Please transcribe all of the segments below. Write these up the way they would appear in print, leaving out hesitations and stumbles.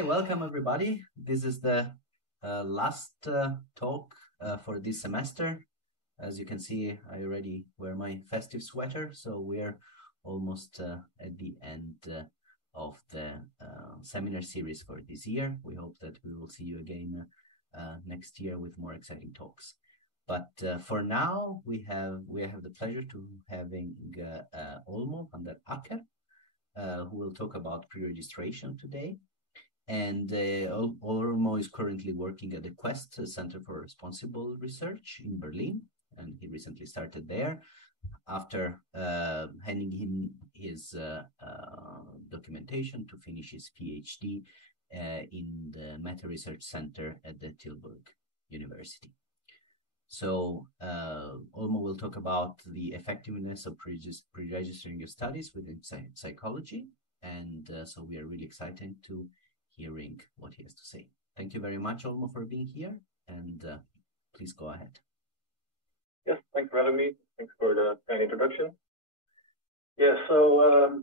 Okay, welcome everybody. This is the last talk for this semester. As you can see, I already wear my festive sweater, so we're almost at the end of the seminar series for this year. We hope that we will see you again next year with more exciting talks. But for now, we have the pleasure to having Olmo and Akker, who will talk about pre-registration today. And Olmo is currently working at the Quest Center for Responsible Research in Berlin, and he recently started there after handing in his documentation to finish his PhD in the Meta Research Center at the Tilburg University. So Olmo will talk about the effectiveness of pre-registering your studies within psychology, and so we are really excited to hearing what he has to say. Thank you very much, Olmo, for being here, and please go ahead. Yes, thanks for having me. Thanks for the kind introduction. Yeah, so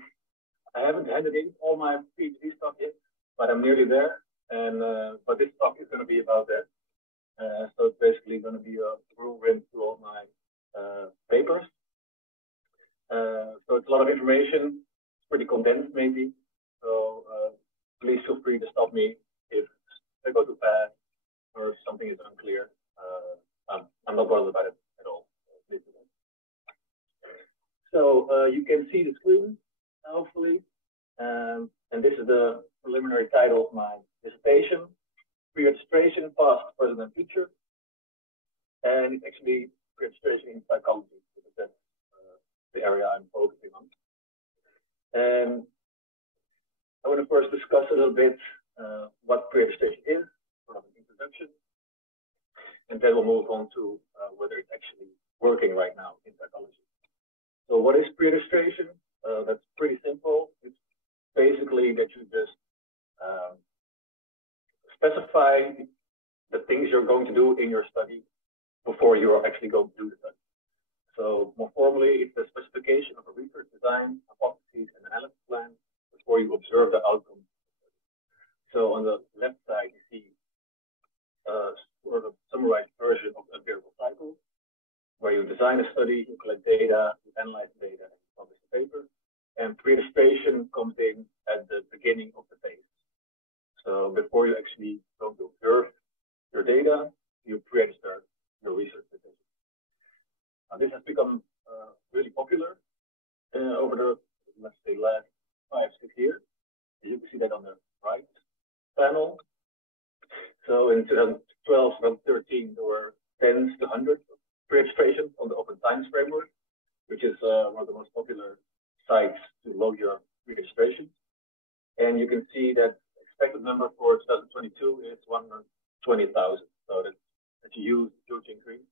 I haven't handed in all my PhD stuff yet, but I'm nearly there, and but this talk is going to be about that. So it's basically going to be a whirlwind through all my papers. So it's a lot of information. It's pretty condensed, maybe. So please feel free to stop me if I go too fast or if something is unclear. I'm not bothered about it at all. So you can see the screen, hopefully. And this is the preliminary title of my dissertation, Pre-registration, Past, Present, and Future. And it's actually pre-registration in psychology, because that's the area I'm focusing on. And I want to first discuss a little bit what pre-registration is, sort of an introduction, and then we'll move on to whether it's actually working right now in psychology. So what is pre-registration? That's pretty simple. It's basically that you just specify the things you're going to do in your study before you're actually going to do the study. So more formally, it's the specification of a research design, hypotheses, and analysis plan before you observe the outcome. So on the left side, you see a sort of summarized version of the empirical cycle, where you design a study, you collect data, you analyze the data, and you publish the paper. And pre-registration comes in at the beginning of the phase. So before you actually go to observe your data, you pre-register your research decision. Now, this has become really popular over the, let's say, last 5-6 years. You can see that on the right panel. So in 2012, 2013, there were tens to hundreds of pre-registrations on the Open Science Framework, which is one of the most popular sites to load your pre-registration. And you can see that expected number for 2022 is 120,000. So that's a huge increase.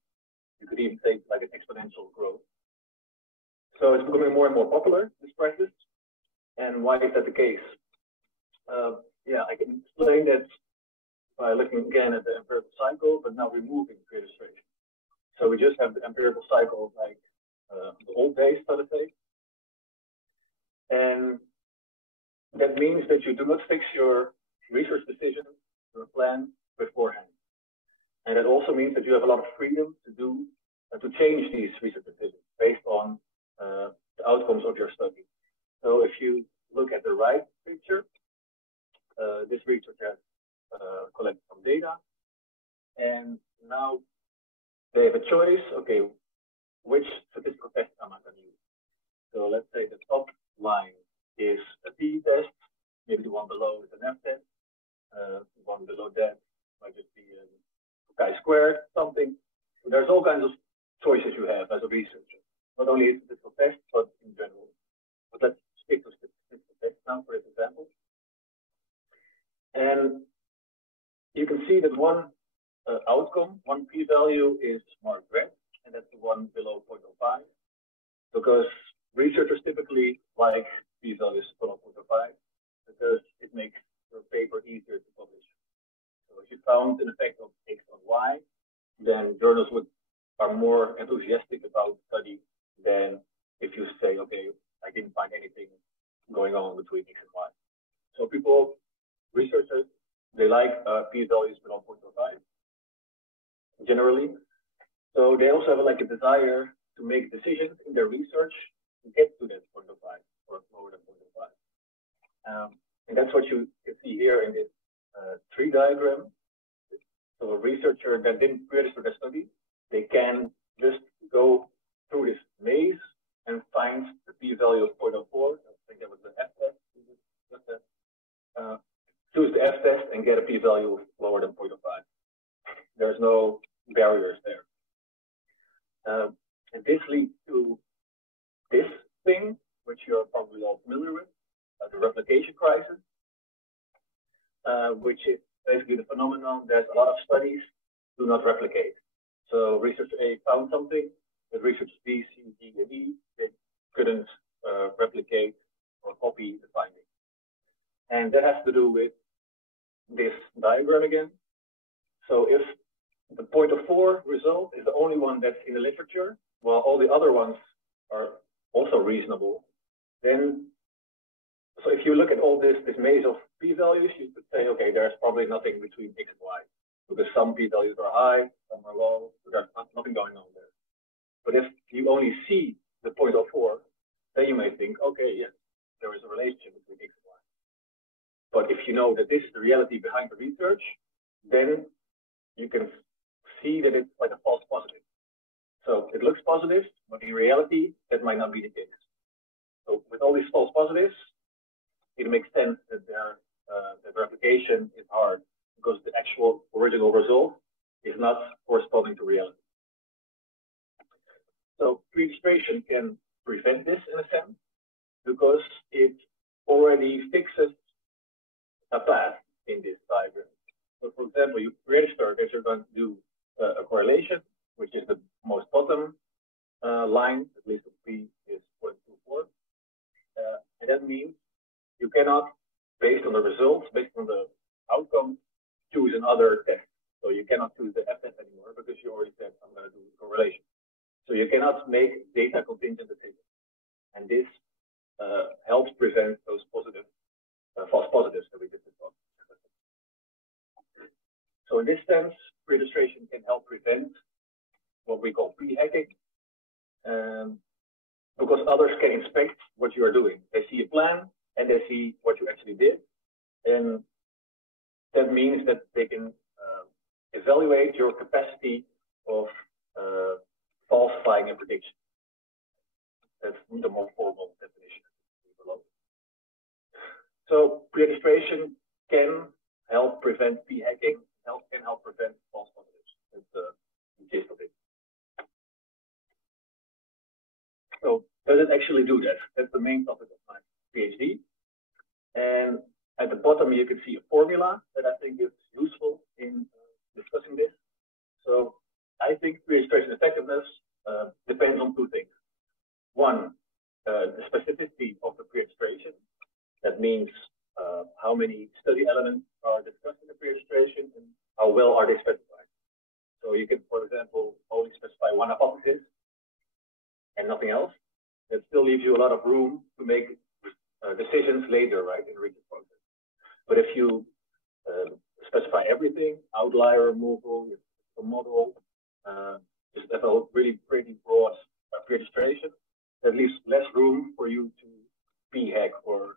You could even say like an exponential growth. So it's becoming more and more popular, this practice. And why is that the case? Yeah, I can explain that by looking again at the empirical cycle, but now removing pre-registration. So we just have the empirical cycle like the old days, so to say. And that means that you do not fix your research decision, your plan beforehand. And it also means that you have a lot of freedom to do to change these research decisions based on the outcomes of your study. So if you look at the right picture, this researcher has collected some data, and now they have a choice. Okay, which statistical test am I going to use? So let's say the top line is a t-test, maybe the one below is an f-test, the one below that might just be a chi-squared, something. So there's all kinds of choices you have as a researcher, not only a statistical test, but in general. But let's stick to statistical tests now, for example. And you can see that one outcome, one p-value is marked red, and that's the one below 0.05, because researchers typically like p-values below 0.05 because it makes your paper easier to publish. So if you found an effect of X on Y, then journals are more enthusiastic about the study than if you say, okay, I didn't find anything going on between X and Y. So researchers They like p-values below 0.05 generally. So they also have like a desire to make decisions in their research to get to that 0.05 or lower than 0.05. And that's what you can see here in this tree diagram. So a researcher that didn't register their study, they can just go through this maze and find the p-value of 0.04. I think that was the f-test. Choose the f-test and get a p-value of lower than 0.05. There's no barriers there. And this leads to this thing, which you're probably all familiar with, the replication crisis, which is basically the phenomenon that a lot of studies do not replicate. So researcher A found something, but researcher B, C, D, and E, they couldn't replicate or copy the finding. And that has to do with this diagram again. So if the 0.04 result is the only one that's in the literature, while all the other ones are also reasonable, then, so if you look at all this maze of p-values, you could say, okay, there's probably nothing between x and y, because some p-values are high, some are low, so there's nothing going on there. But if you only see the 0.04, then you may think, okay, yes, there is a relationship between x and y. But if you know that this is the reality behind the research, then you can see that it's like a false positive. So it looks positive, but in reality, that might not be the case. So with all these false positives, it makes sense that the replication is hard because the actual original result is not corresponding to reality. So preregistration can prevent this in a sense because it already fixes a path in this diagram. So for example, you register that you're going to do a correlation, which is the most bottom line, at least the P is 0.24. And that means you cannot, based on the results, based on the outcome, choose another test. So you cannot choose the f-test anymore because you already said, I'm going to do the correlation. So you cannot make data contingent decisions. And this helps prevent those positive, false positives that we just discussed. So in this sense, preregistration can help prevent what we call p-hacking, because others can inspect what you are doing. They see a plan and they see what you actually did, and that means that they can evaluate your capacity of falsifying a prediction. That's the more formal definition below. So preregistration can help prevent p-hacking, can help prevent false positives. That's the gist of it. So does it actually do that? That's the main topic of my PhD. And at the bottom, you can see a formula that I think is useful in discussing this. So I think preregistration effectiveness depends on two things. One, the specificity of the preregistration. That means how many study elements are discussed in the preregistration and how well are they specified. So you can, for example, only specify one hypothesis and nothing else. That still leaves you a lot of room to make decisions later, right, in the research process. But if you specify everything, outlier removal, a model, just have a really pretty broad preregistration, that leaves less room for you to p-hack or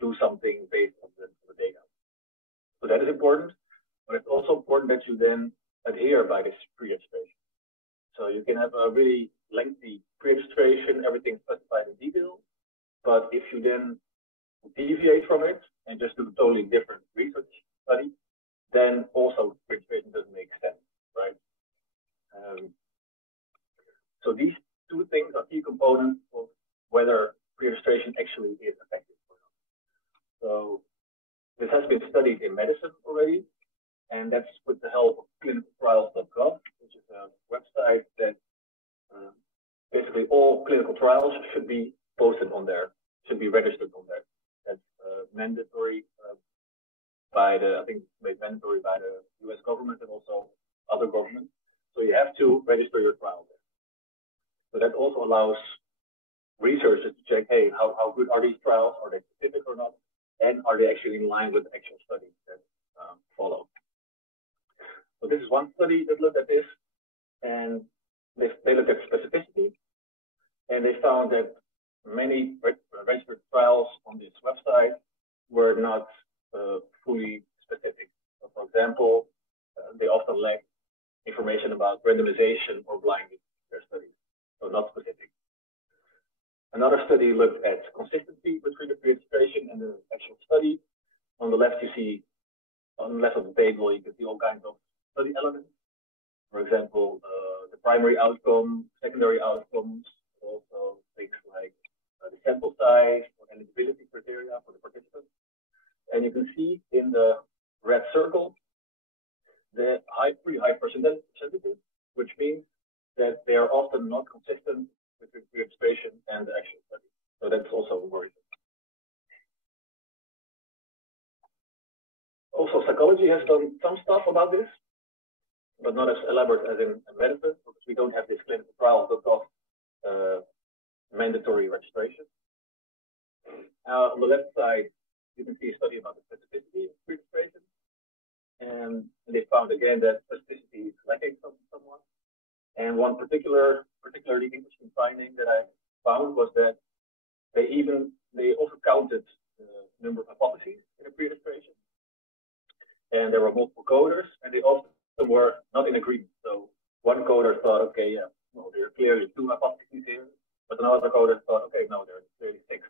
do something based on the data. So that is important, but it's also important that you then adhere by this preregistration. So you can have a really lengthy preregistration, everything specified in detail, but if you then deviate from it and just do a totally different research study, then also preregistration doesn't make sense, right? So these two things are key components of whether preregistration actually is effective or not. So this has been studied in medicine already, and that's with the help of clinicaltrials.gov, which is a website that basically all clinical trials should be posted on there, should be registered on there. That's mandatory by the, I think, made mandatory by the US government and also other governments. So you have to register your trial there. So that also allows researchers to check, hey, how good are these trials? Are they specific or not? And are they actually in line with the actual studies that this is one study that looked at this, and they looked at specificity, and they found that many registered trials on this website were not fully specific. So for example, they often lack information about randomization or blinding in their studies, so not specific. Another study looked at consistency between the pre-registration and the actual study. On the left, you see, on the left of the table, you can see all kinds of study elements. For example, the primary outcome, secondary outcomes, also things like the sample size or eligibility criteria for the participants. And you can see in the red circle the pretty high percentages, which means that they are often not consistent between pre-registration and the actual study. So that's also worrisome. Also, psychology has done some stuff about this, but not as elaborate as in medicine, because we don't have this clinical trial that of mandatory registration. On the left side, you can see a study about the specificity of pre-registration, and they found again that specificity is lacking somewhat. And one particularly interesting finding that I found was that they also counted the number of hypotheses in a pre-registration, and there were multiple coders, and they often were not in agreement. So one coder thought, okay, yeah, well, there are clearly 2 hypotheses here, but another coder thought, okay, no, there are clearly 6.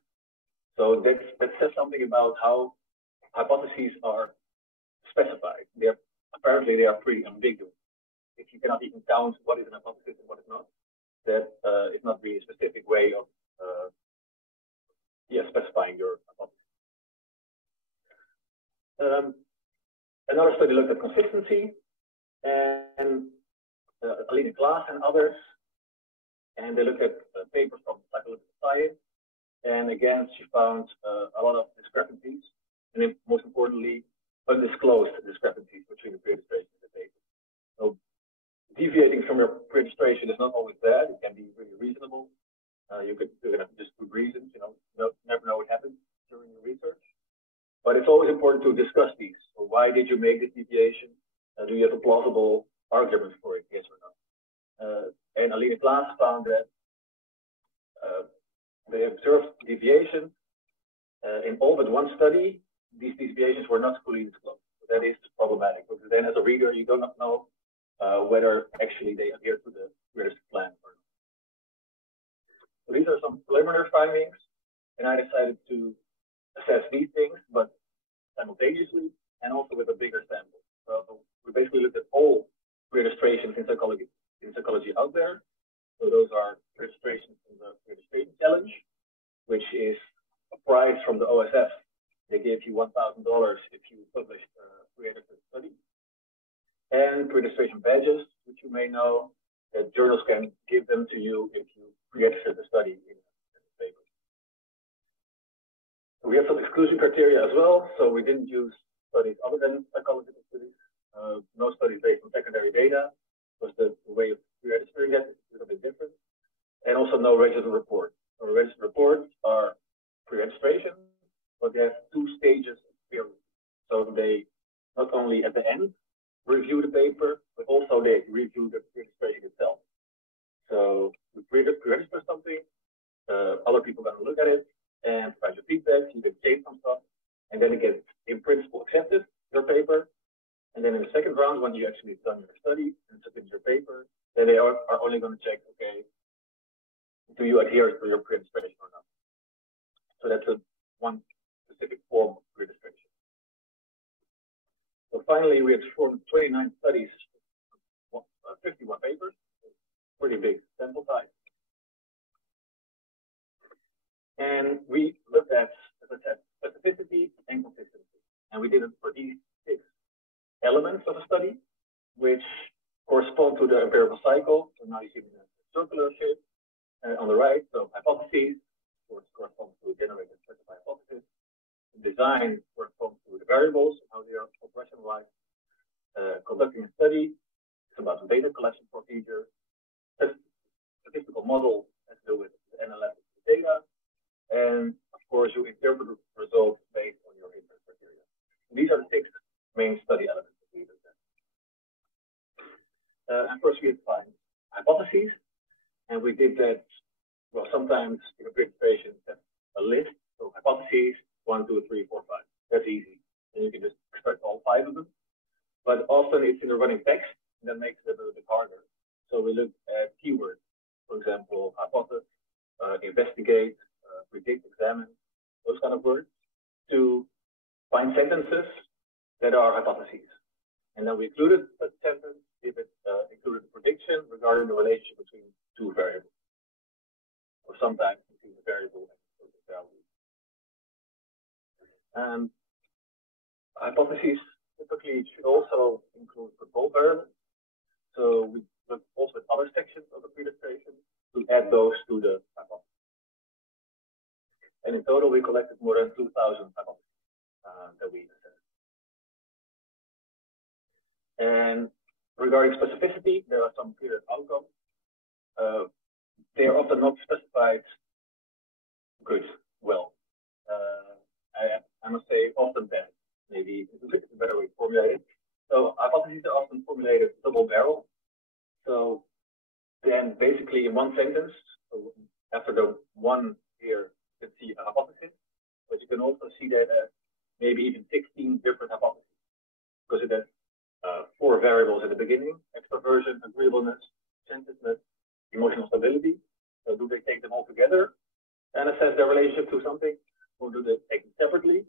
So that says something about how hypotheses are specified. Apparently they are pretty ambiguous. If you cannot even count what is an hypothesis and what is not, that is not really a specific way of specifying your hypothesis. Another study looked at consistency, and Aline Klaas and others, and they looked at papers from psychological science, and again she found a lot of discrepancies, and most importantly, undisclosed discrepancies between the pre-registration and the paper. So deviating from your pre-registration is not always bad. It can be really reasonable. You could have just good reasons, never know what happens during your research. But it's always important to discuss these. So why did you make this deviation? Do you have a plausible argument for it, yes or no? And Aline Klaas found that they observed deviations in all but one study. These deviations were not fully disclosed. So that is problematic, because then as a reader, you do not know whether actually they adhere to the registered plan or not. So these are some preliminary findings, and I decided to assess these things, but simultaneously and also with a bigger sample. So we basically looked at all registrations in psychology out there. So those are registrations in the Registration Challenge, which is a prize from the OSF. They gave you $1,000 if you published a pre-registered study. And registration badges, which you may know, that journals can give them to you if you pre-registered the study in a paper. We have some exclusion criteria as well, so we didn't use studies other than psychological studies. No studies based on secondary data, because the way of pre-registering that is a bit different. And also no registered reports. So registered reports are pre-registration, but they have 2 stages of peer review. So they not only at the end review the paper, but also they review the registration itself. So we pre-register something, other people are going to look at it and provide your feedback. You can change some stuff, and then it gets in principle accepted, your paper. And then in the second round, when you actually done your study and submit your paper, then they are only going to check, okay, do you adhere to your pre-registration or not? So that's one specific form of registration. So finally, we have performed 29 studies, 51 papers, pretty big sample size. And we looked at, as I said, specificity and consistency. And we did it for these 6 elements of a study, which correspond to the empirical cycle. So now you see the circular shape on the right. So hypotheses, of course, correspond to generate and specify hypothesis. Design corresponds to the variables, how they are operationalized. Conducting a study is about the data collection procedure. Statistical model has to do with the analysis of the data. And of course, you interpret results based on your input criteria. And these are the 6 main study elements that we looked at. And first we defined hypotheses, and we did that, well, sometimes in a preregistration, that's a list, so hypotheses, 1, 2, 3, 4, 5. That's easy. And you can just extract all 5 of them. But often it's in the running text, and that makes it a little bit harder. So we looked at keywords, for example, hypothesis, investigate, predict, examine, those kind of words, to find sentences that are hypotheses. And then we included a sentence if it included a prediction regarding the relationship between 2 variables, or sometimes between the variable and the value. Hypotheses typically should also include control variables. So we looked also at other sections of the preregistration to add those to the hypothesis. And in total, we collected more than 2,000 hypotheses that we assessed. And regarding specificity, there are some clear outcomes. They are often not specified well. I must say often bad. Maybe it's a better way to formulate it. So hypotheses are often formulated double barrel. So then basically in one sentence, so after the one here, you can see a hypothesis, but you can also see that maybe even 16 different hypotheses, because it has 4 variables at the beginning: extroversion, agreeableness, sensitiveness, emotional stability. So do they take them all together and assess their relationship to something, or do they take them separately?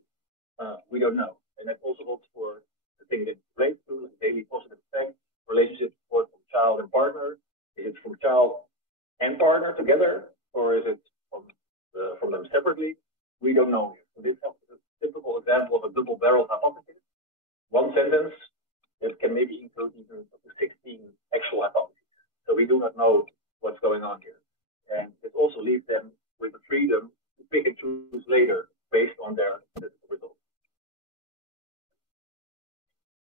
We don't know. And that also holds for the thing that relates to like daily positive effects, relationship support from child and partner. Is it from child and partner together, or is it from them separately? We don't know. So this is a typical example of a double-barreled hypothesis. One sentence that can maybe include even up to 16 actual hypotheses. So we do not know what's going on here. And it also leaves them with the freedom to pick and choose later based on their results.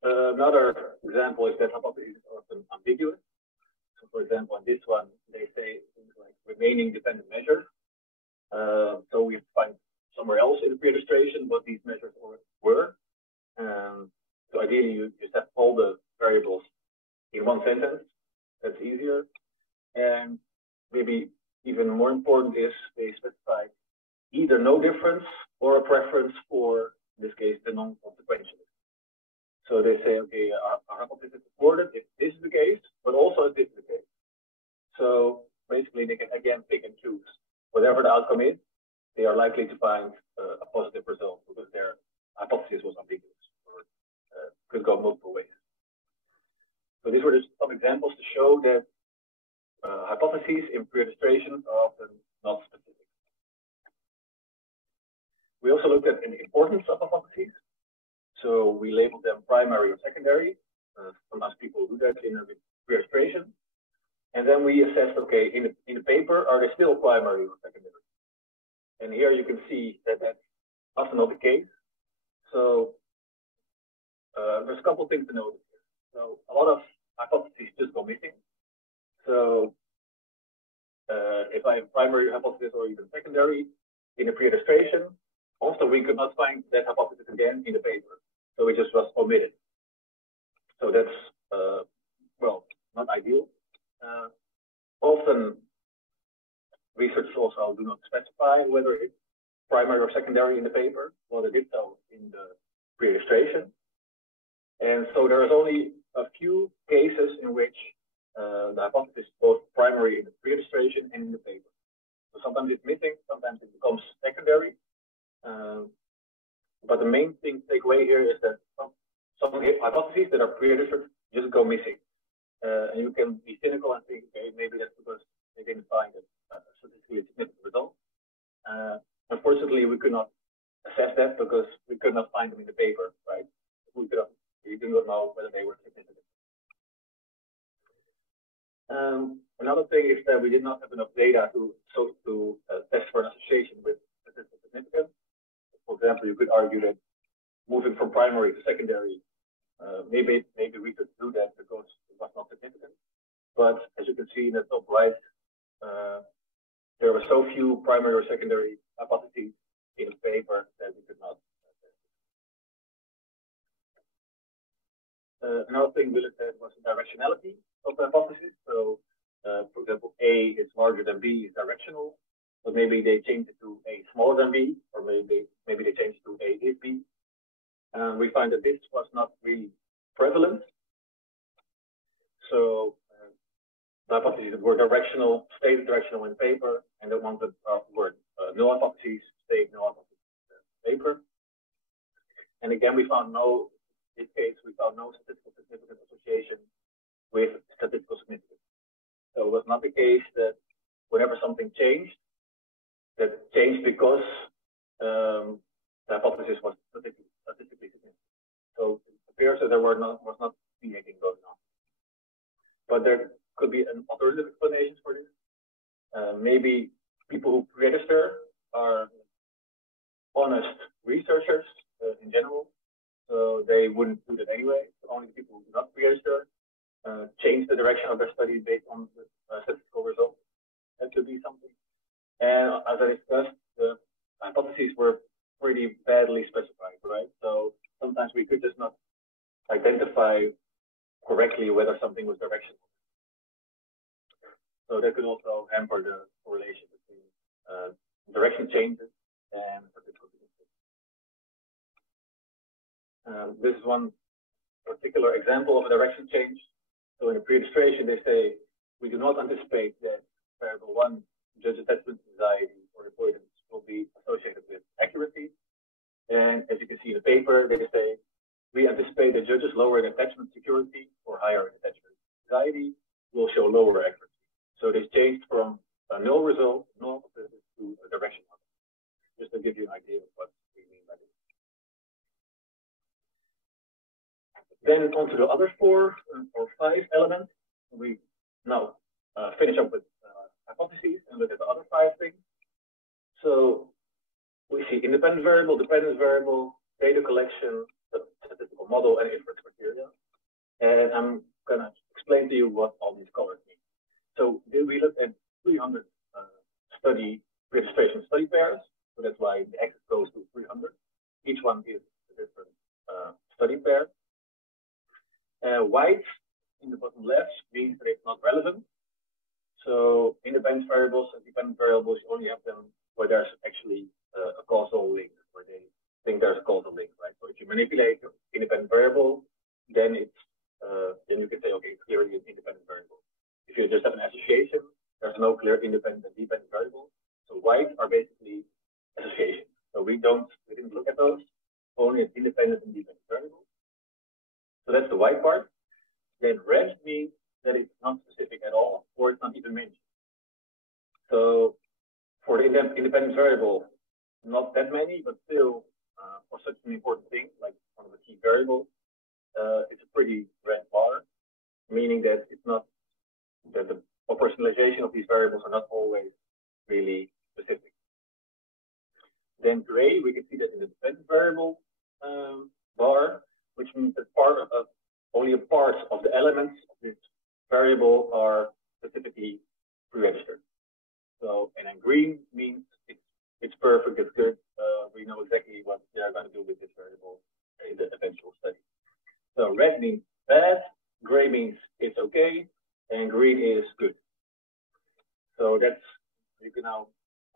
Another example is that hypotheses are often ambiguous. So for example, in this one, they say things like remaining dependent measures. So we find somewhere else in the preregistration what these measures were. So ideally, you just have all the variables in one sentence. That's easier. And maybe even more important is they specify either no difference or a preference for, in this case, the non-consequentialist. So they say, okay, our hypothesis is supported if this is the case, but also if this is the case. So basically, they can again pick and choose. Whatever the outcome is, they are likely to find a positive result because their hypothesis was ambiguous or could go multiple ways. So these were just some examples to show that hypotheses in preregistration are often not specific. We also looked at the importance of hypotheses. So we labeled them primary or secondary. Sometimes people do that in a preregistration. And then we assessed, okay, in the paper, are they still primary or secondary? And here you can see that that's often not the case. So there's a couple of things to notice here. So a lot of hypotheses just go missing. So if I have primary hypothesis or even secondary in the preregistration, also we could not find that hypothesis again in the paper. So it just was omitted. So that's, well, not ideal. Often researchers also do not specify whether it's primary or secondary in the paper. Well, they did so in the preregistration. And so there is only a few cases in which the hypothesis is both primary in the preregistration and in the paper. So sometimes it's missing, sometimes it becomes secondary. But the main thing to take away here is that some hypotheses that are preregistered just go missing. And you can be cynical and think, okay, maybe that's because they didn't find a statistically significant result. Unfortunately, we could not assess that because we could not find them in the paper, right? We do not know whether they were significant. Another thing is that we did not have enough data to test for an association with statistical significance. For example, you could argue that moving from primary to secondary, maybe we could do that because it was not significant. But as you can see in the top right, there were so few primary or secondary hypotheses in the paper that we could not. Another thing we looked at was the directionality of the hypothesis. So, for example, A is larger than B is directional, but maybe they change it to A smaller than B, or maybe they change it to A is B. We find that this was not really prevalent. So the hypotheses were directional, stayed directional in paper, and the ones that were null hypotheses stayed null hypotheses in paper. And again, we found no, in this case, we found no statistical significant association with statistical significance. So it was not the case that whenever something changed, that changed because the hypothesis was statistically significant. So it appears that there was not behaving going on. But there could be an alternative explanation for this. Maybe people who pre-register are honest researchers in general, so they wouldn't do that anyway. So only the people who do not pre-register change the direction of their study based on the statistical results. That could be something. And as I discussed, the hypotheses were pretty badly specified, right? So sometimes we could just not identify correctly whether something was directional. So that could also hamper the correlation between direction changes and statistical significance. This is one particular example of a direction change. So in the pre-registration, they say, we do not anticipate that variable 1, judge attachment anxiety or avoidance, will be associated with accuracy. And as you can see in the paper, they say, we anticipate that judges lowering attachment security or higher attachment anxiety will show lower accuracy. So this changed from a null result, null hypothesis, to a direction hypothesis, just to give you an idea of what we mean by this. Then onto the other 4 or 5 elements. We now finish up with hypotheses and look at the other 5 things. So we see independent variable, dependent variable, data collection, the statistical model, and inference criteria. And I'm going to explain to you what all these colors mean. So we looked at 300 pre-registration study pairs. So that's why the axis goes to 300. Each one is a different study pair. White in the bottom left means that it's not relevant. So independent variables and dependent variables, you only have them where there's actually a causal link, where they think there's a causal link, right? So if you manipulate an independent variable, then it's then you can say, okay, it's clearly an independent variable. If you just have an association, there's no clear independent and dependent variable. So white are basically associations. So we didn't look at those, only at independent and dependent variables. So that's the white part. Then red means that it's not specific at all, or it's not even mentioned. So for the independent variable, not that many, but still for such an important thing, like one of the key variables, it's a pretty red bar, meaning that it's not that the operationalization of these variables are not always really specific. Then gray, we can see that in the dependent variable bar, which means that only a part of the elements of this variable are specifically pre-registered. So, and then green means it's perfect, it's good. We know exactly what they are going to do with this variable in the eventual study. So red means bad, gray means it's okay, and green is good. So that's, you can now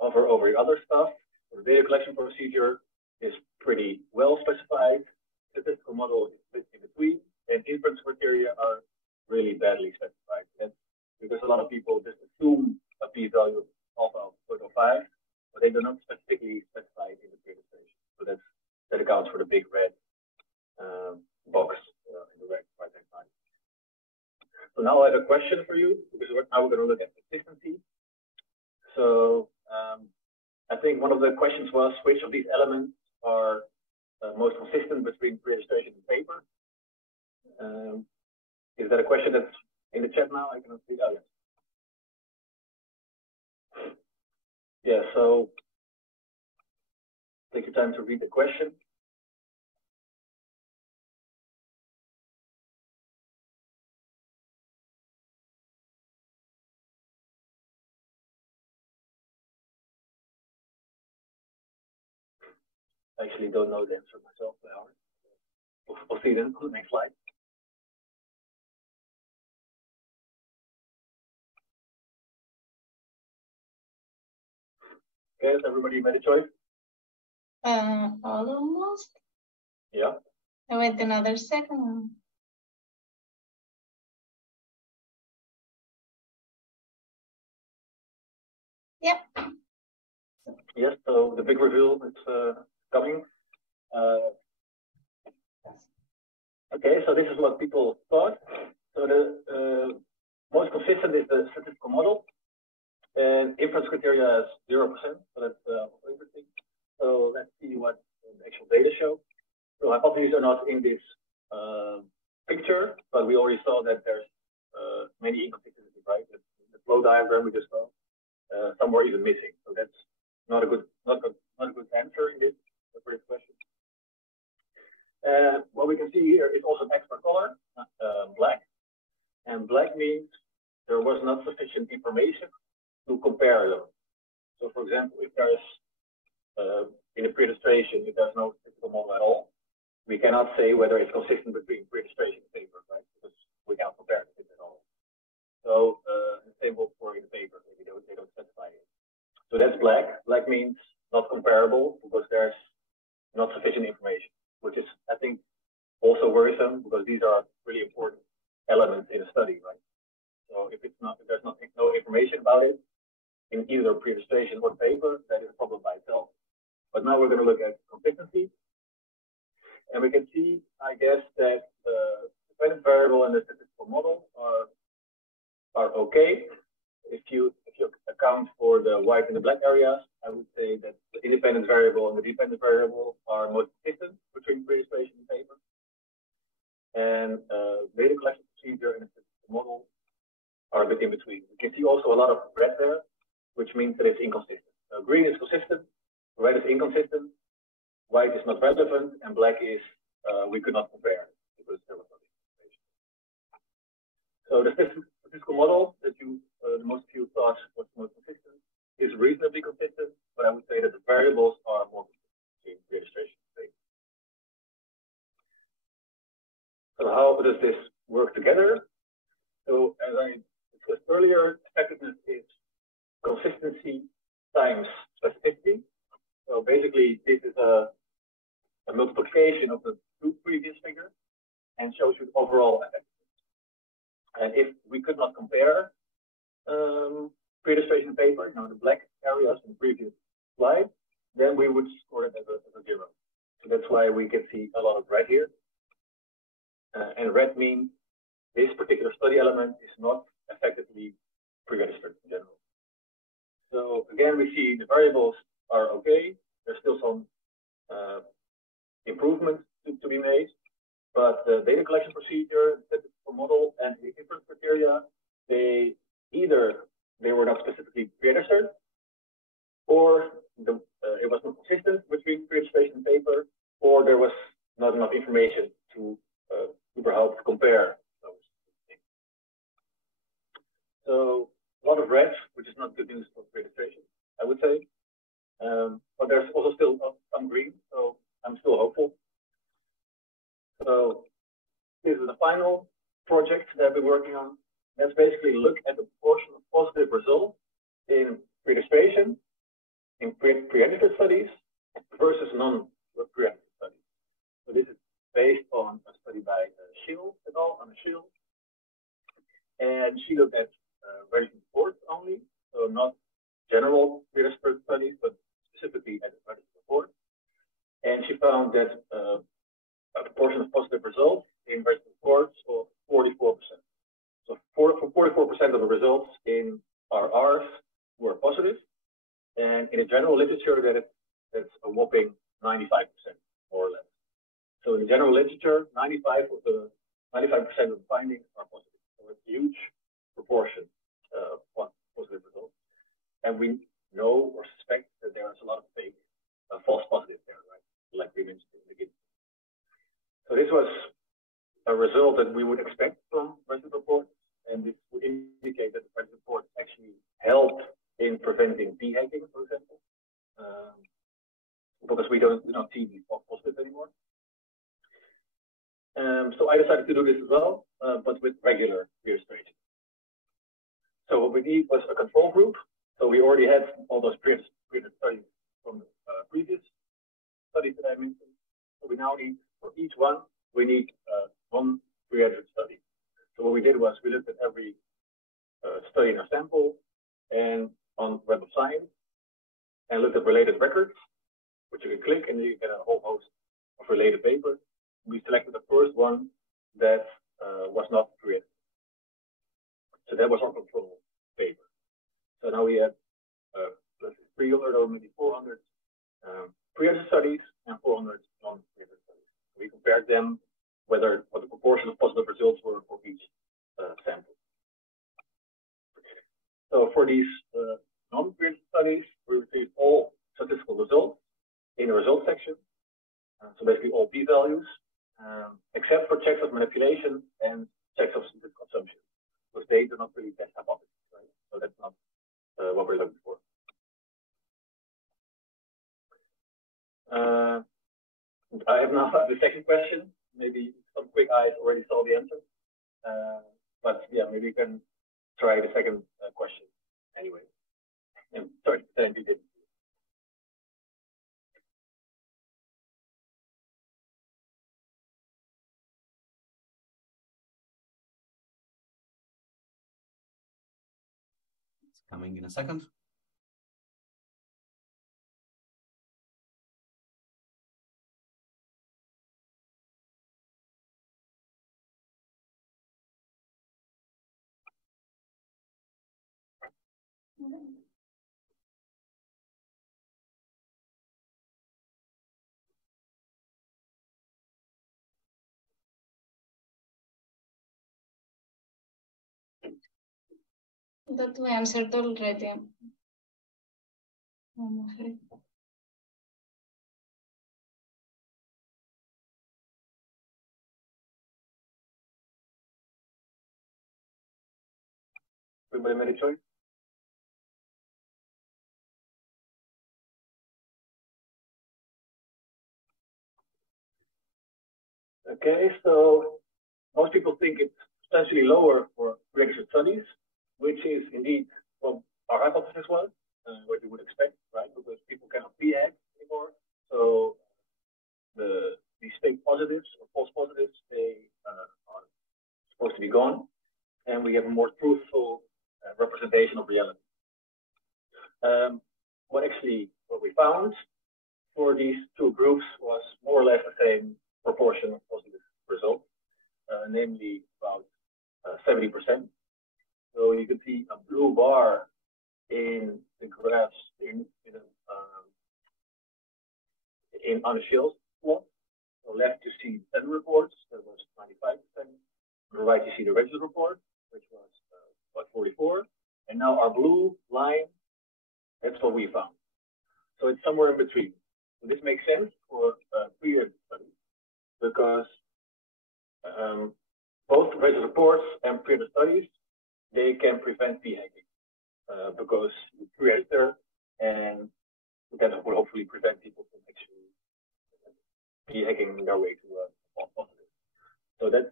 hover over the other stuff. The data collection procedure is pretty well specified. Statistical model is split in between, and inference criteria are really badly specified. That's because a lot of people just assume a p-value of alpha of 0.05, but they do not specifically specify it in the pre-registration. So that accounts for the big red box in the right-hand side. So now I have a question for you, because now we're going to look at consistency. So I think one of the questions was, which of these elements are most consistent between pre-registration and paper? Is that a question that's in the chat now? I cannot see. Oh, yes. Yeah, so take your time to read the question. I actually don't know the answer myself, but we'll see then on the next slide. Okay, has everybody made a choice? Almost. Yeah. Wait another second. Yep. Yes, so the big reveal is coming. Okay, so this is what people thought. So the most consistent is the statistical model, and inference criteria is 0%, so that's interesting. So let's see what the actual data show. So hypotheses are not in this picture, but we already saw that there's many inconsistencies, right? The flow diagram we just saw, some were even missing. So that's not a good answer in this first question. What we can see here is also an extra color, black, and black means there was not sufficient information to compare them. So, for example, if there's in a preregistration, if there's no statistical model at all, we cannot say whether it's consistent between preregistration and paper, right? Because we can't compare it at all. So the same goes for in the paper, they don't specify it. So that's black. Black means not comparable because there's not sufficient information, which is, I think, also worrisome because these are really important elements in a study, right? So if there's no information about it in either preregistration or paper, that is a problem by itself. But now we're going to look at consistency. And we can see, I guess, that the dependent variable and the statistical model are okay. If you account for the white and the black areas, I would say that the independent variable and the dependent variable are most consistent between preregistration and paper. And data collection procedure and the statistical model are a bit in between. We can see also a lot of red there, which means that it's inconsistent. Green is consistent, red is inconsistent, white is not relevant, and black is we could not compare because there was no information. So the statistical model that the most of you thought was most consistent is reasonably consistent, but I would say that the variables are more consistent in registration. So how does this work together? So as I discussed earlier, effectiveness is consistency times specificity. So basically, this is a multiplication of the two previous figures and shows you the overall effectiveness. And if we could not compare preregistration paper, the black areas in the previous slide, then we would score it as a 0. So that's why we can see a lot of red here. And red means this particular study element is not effectively pre-registered in general. So again, we see the variables are okay. There's still some improvements to be made, but the data collection procedure, statistical model, and the inference criteria, they were not specifically pre-registered, or it was not consistent between pre-registration and paper, or there was not enough information to help compare those things. So a lot of red, which is not good news for pre-registration, I would say. But there's also still some green, so I'm still hopeful. So this is the final project that we're working on. Let's basically look at the proportion of positive results in pre-registration, in pre-registered studies versus non-pre-registered studies. So this is based on a study by Schill et al. And she looked at registered reports only, so not general pre-registered studies, but specifically at the registered report. And she found that a proportion of positive results in registered reports was 44%. So for 44% of the results in RRs were positive, and in the general literature, that's a whopping 95%, more or less. So in the general literature, 95% of the findings are positive. So it's a huge proportion of positive results. And we know or suspect that there's a lot of fake false positives there, right? Like we mentioned in the beginning. So this was a result that we would expect from registered reports, and this would indicate that the registered reports actually help in preventing p-hacking, for example, because we don't see these false positives anymore. So I decided to do this as well, but with regular registration. So what we need was a control group, So we already had all those previous studies from the previous studies that I mentioned. So we now need, for each one, we need one pre-edited study. So what we did was we looked at every study in our sample and on Web of Science and looked at related records, which you can click and you get a whole host of related papers. We selected the first one that was not pre-edited. So that was our control paper. So now we have let's say 300 or maybe 400 pre-edited studies and 400 non-pre-edited studies. We compared them, what the proportion of positive results were for each sample. So for these non-pre-edited studies, we received all statistical results in the results section. So basically all p-values, except for checks of manipulation and checks of statistical assumption, because they do not really test hypotheses, right? So that's not what we're looking for. I have now the second question. Maybe some quick eyes already saw the answer. But yeah, maybe you can try the second question anyway. And sorry, then you did. It's coming in a second. That we answered already. Everybody made a choice? Okay, so most people think it's substantially lower for pre-registered studies, which is indeed what our hypothesis was, what you would expect, right? Because people cannot p-hag anymore. So these fake positives or false positives, they are supposed to be gone, and we have a more truthful representation of reality. What we found for these two groups was more or less the same proportion of positive results, namely about 70%. So you can see a blue bar in the graphs on a Shales plot. So left you see the study reports, that was 95%. On the right you see the registered report, which was about 44. And now our blue line, that's what we found. So it's somewhere in between. So this makes sense for pre-edited studies because both registered reports and pre-edited studies, they can prevent p-hacking because you pre-editor and that will hopefully prevent people from actually p-hacking their way to a false positive. So that's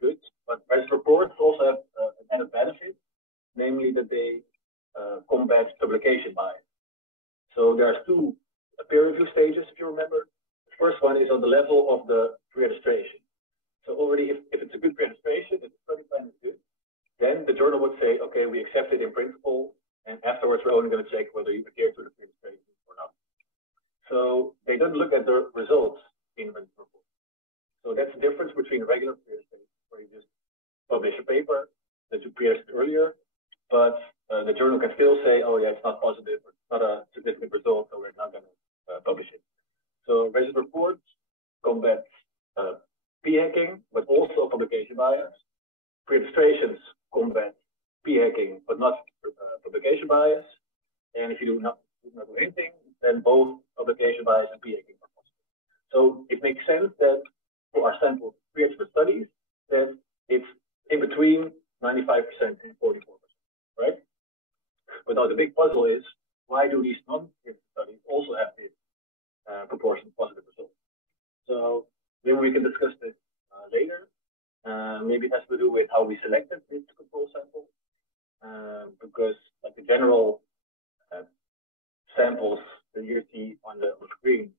good. But registered reports also have an added benefit, namely that they combat publication bias. So there's two peer review stages, if you remember. The first one is on the level of the pre-registration. So already, if it's a good pre-registration, if the study plan is good, then the journal would say, okay, we accept it in principle, and afterwards we're only going to check whether you adhere to the pre-registration or not. So they don't look at the results in the report. So that's the difference between a regular pre-registration, where you just publish a paper that you pre-registered earlier, but the journal can still say, oh yeah, it's not positive, or it's not a significant result, so we're not going to publish it. So registered reports combat p-hacking, but also publication bias. Pre-registrations combat p-hacking, but not publication bias. And if you do not do anything, then both publication bias and p-hacking are possible. So it makes sense that for our sample pre-registered studies, that it's in between 95% and 44%, right? But now the big puzzle is, why do these non-pre-registered studies also have this proportion of positive results? So then we can discuss this later. Maybe it has to do with how we selected this control sample, because like the general samples that you see on the screen,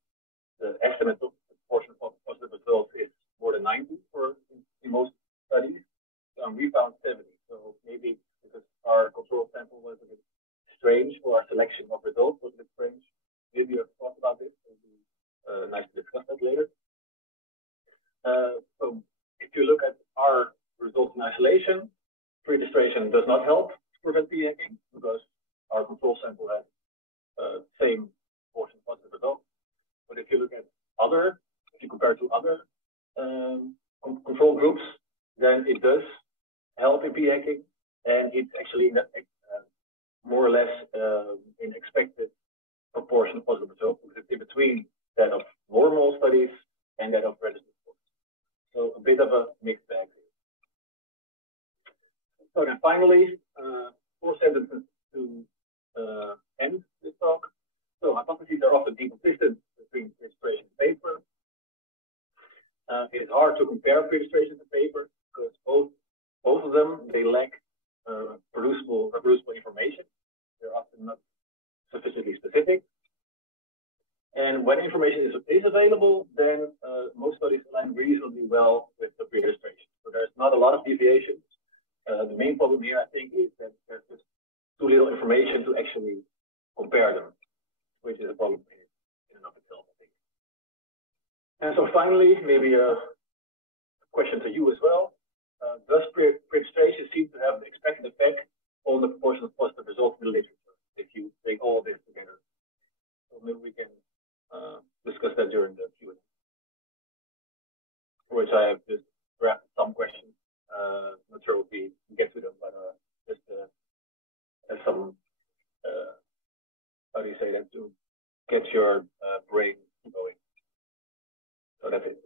the estimate of the proportion of positive results is more than 90 in most studies. We found 70. So maybe because our control sample was a bit strange, or our selection of results was a bit strange. Maybe you have thought about this. It would be nice to discuss that later. So if you look at our results in isolation, preregistration does not help to prevent p-hacking because our control sample has same portion positive results. But if you look at if you compare to other control groups, then it does help in p-hacking, and it's actually more or less in expected proportion of positive results, because it's in between that of normal studies and that of registered studies. So a bit of a mixed bag here. So then finally, 4 sentences to end this talk. So hypotheses are often inconsistent between registration and paper. It is hard to compare registration and paper because both of them, they lack reproducible information. They're often not sufficiently specific. And when information is available, then most studies align reasonably well with the preregistration. So there's not a lot of deviations. The main problem here, I think, is that there's just too little information to actually compare them, which is a problem in and of itself, I think. And so finally, maybe a question to you as well. Does preregistration seem to have the expected effect on the proportion of positive results in the literature if you take all this together? So maybe we can discuss that during the Q&A, for which I have just drafted some questions. Not sure if we get to them, but just as some, how do you say that, to get your brain going. So that's it.